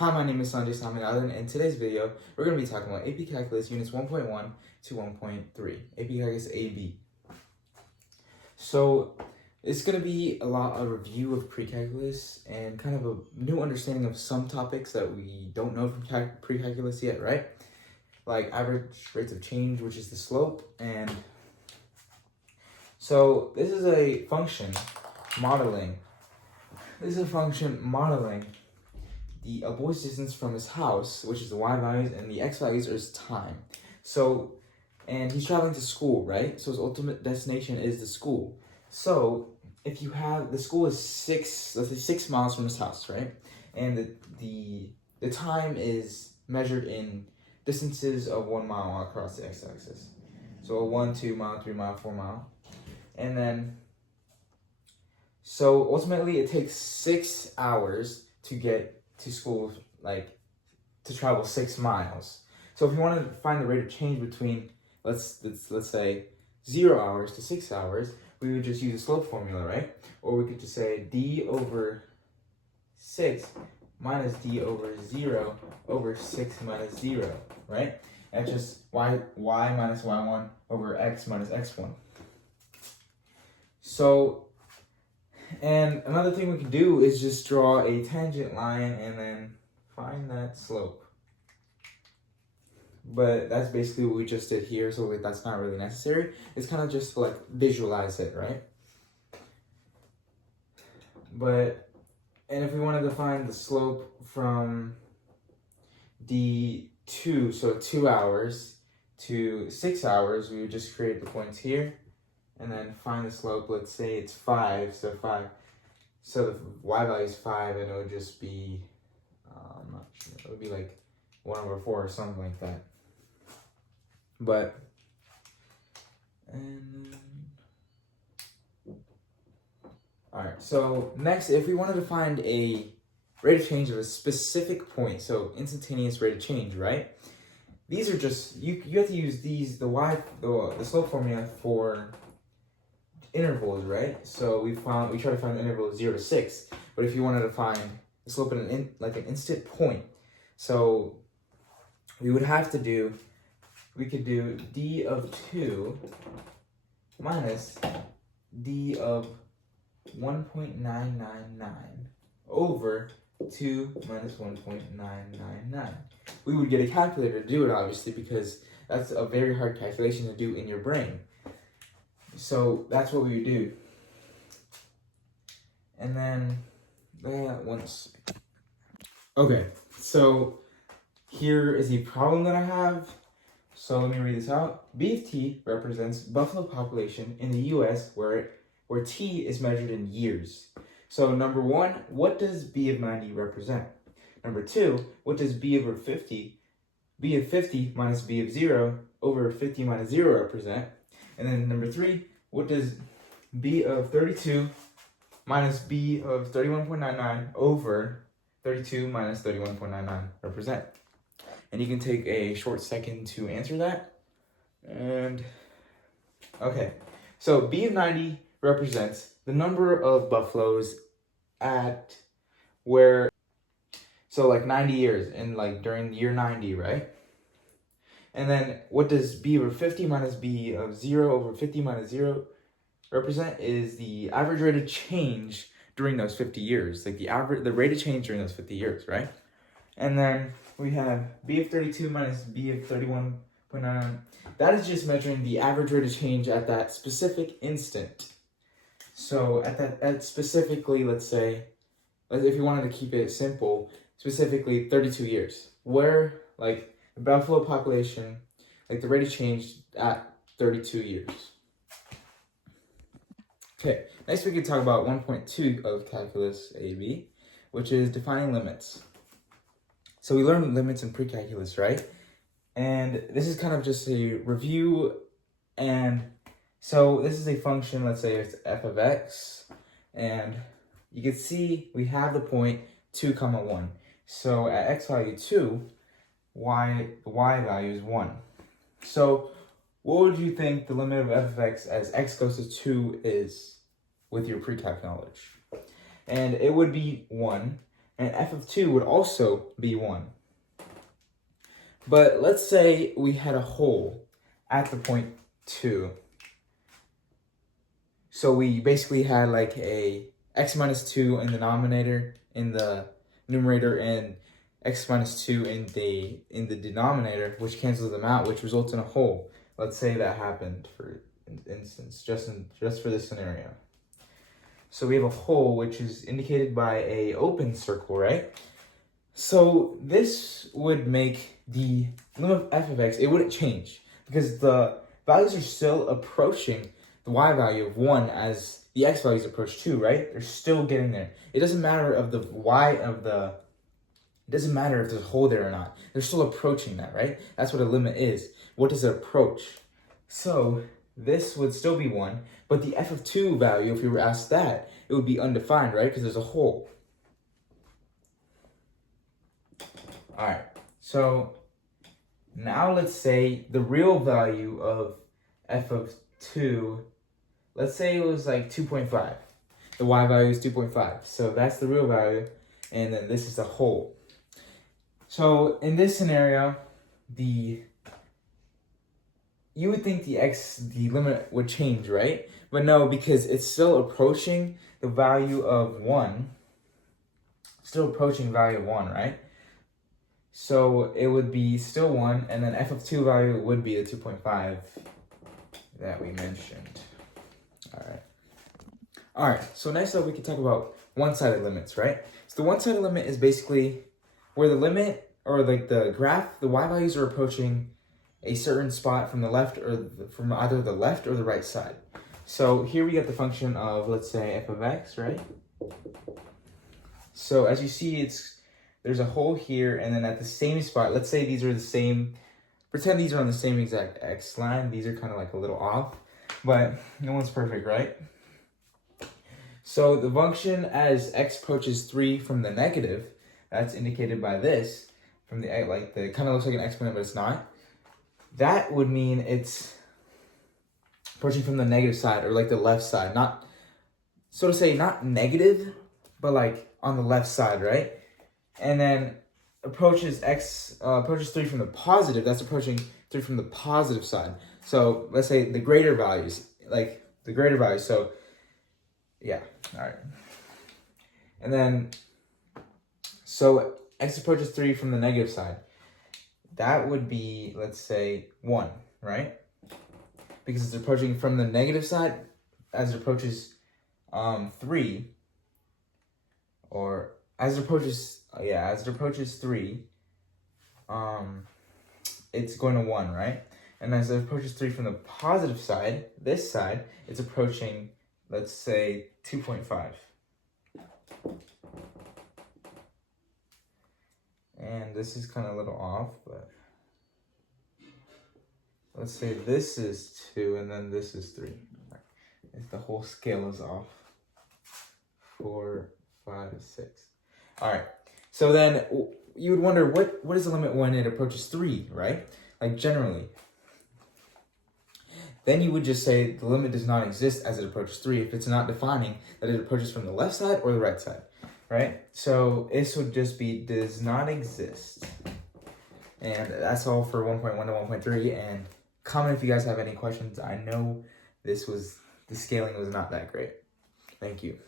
Hi, my name is Sanjay Swaminathan, and in today's video, we're going to be talking about AP Calculus Units 1.1 to 1.3, AP Calculus AB. So, it's going to be a lot of review of pre-calculus and kind of a new understanding of some topics that we don't know from pre-calculus yet, right? Like average rates of change, which is the slope, and so this is a function modeling. A boy's distance from his house, which is the y values, and the x values are his time. So, and he's traveling to school, right? So his ultimate destination is the school. So, if you have, the school is let's say 6 miles from his house, right? And the time is measured in distances of 1 mile across the x-axis. So 1, 2 mile, 3 mile, 4 mile. And then, so ultimately it takes 6 hours to get to school, like to travel 6 miles. So if you want to find the rate of change between let's say 0 hours to 6 hours, we would just use a slope formula, right? Or we could just say d over 6 minus d over 0 over 6 minus 0, right? That's just y minus y1 over x minus x1. So, and another thing we can do is just draw a tangent line and then find that slope. But that's basically what we just did here, so that's not really necessary. It's kind of just like visualize it, right? And if we wanted to find the slope from D2, so 2 hours to 6 hours, we would just create the points here and then find the slope. Let's say it's 5, so 5. So the y value is 5, and it would just be, I'm not sure, it would be like 1 over 4 or something like that. Alright, so next, if we wanted to find a rate of change of a specific point, so instantaneous rate of change, right? These are just, you have to use the slope formula for intervals, right? So we try to find the interval 0 to 6, but if you wanted to find the slope at an instant point, so we could do d of 2 minus d of 1.999 over 2 minus 1.999. We would get a calculator to do it, obviously, because that's a very hard calculation to do in your brain. So that's what we would do. And then, okay, so here is the problem that I have. So let me read this out. B of t represents buffalo population in the U.S. where t is measured in years. So number 1, what does b of 90 represent? Number 2, what does b of 50 minus b of 0 over 50 minus 0 represent? And then number 3, what does b of 32 minus b of 31.99 over 32 minus 31.99 represent? And you can take a short second to answer that. And okay, so b of 90 represents the number of buffaloes so like 90 years, and like during year 90, right? And then what does b over 50 minus b of 0 over 50 minus 0 represent is the average rate of change during those 50 years, like the rate of change during those 50 years, right? And then we have b of 32 minus b of 31.9. That is just measuring the average rate of change at that specific instant. So specifically, let's say, if you wanted to keep it simple, specifically 32 years, where like the buffalo population, like the rate of change at 32 years. Okay, next we could talk about 1.2 of Calculus AB, which is defining limits. So we learned limits in pre-calculus, right? And this is kind of just a review. And so this is a function, let's say it's f of x, and you can see we have the point 2, 1. So at x value 2, the y value is 1. So what would you think the limit of f of x as x goes to 2 is with your pre-calc knowledge? And it would be 1. and f of 2 would also be 1. But let's say we had a hole at the point 2. So we basically had like a x minus 2 in the denominator, in the numerator, and x minus 2 in the denominator, which cancels them out, which results in a hole. Let's say that happened, for instance, just for this scenario. So we have a hole, which is indicated by a open circle, right? So this would make the limit of f of x, it wouldn't change, because the values are still approaching the y value of 1 as the x values approach 2, right? They're still getting there. It doesn't matter of the y of the, it doesn't matter if there's a hole there or not. They're still approaching that, right? That's what a limit is. What does it approach? So this would still be 1, but the f of 2 value, if we were asked that, it would be undefined, right? Because there's a hole. All right, so now let's say the real value of f of 2, let's say it was like 2.5. The y value is 2.5. So that's the real value, and then this is the hole. So in this scenario, you would think the limit would change, right? But no, because it's still approaching the value of 1. Still approaching value of 1, right? So it would be still 1, and then f of 2 value would be the 2.5 that we mentioned. All right, so next up we can talk about one-sided limits, right? So the one-sided limit is basically where the limit, or like the graph, the y values are approaching a certain spot from the left, or from either the left or the right side. So here we get the function of, let's say, f of x, right? So as you see, there's a hole here, and then at the same spot, let's say these are the same, pretend these are on the same exact x line. These are kind of like a little off, but no one's perfect, right? So the function as x approaches 3 from the negative, that's indicated by this, from the kind of looks like an exponent, but it's not. That would mean it's approaching from the negative side, or like the left side, not, so to say, not negative, but like on the left side, right? And then approaches 3 from the positive, that's approaching 3 from the positive side. So let's say the greater values, so yeah, all right. And then, so x approaches 3 from the negative side. That would be, let's say, 1, right? Because it's approaching from the negative side as it approaches 3, or as it approaches, as it approaches 3, it's going to 1, right? And as it approaches 3 from the positive side, this side, it's approaching, let's say, 2.5. And this is kind of a little off, but let's say this is 2 and then this is 3. If the whole scale is off. 4, 5, 6. All right. So then you would wonder, what is the limit when it approaches 3, right? Like generally. Then you would just say the limit does not exist as it approaches 3 if it's not defining that it approaches from the left side or the right side, right? So this would just be does not exist. And that's all for 1.1 to 1.3. And comment if you guys have any questions. I know the scaling was not that great. Thank you.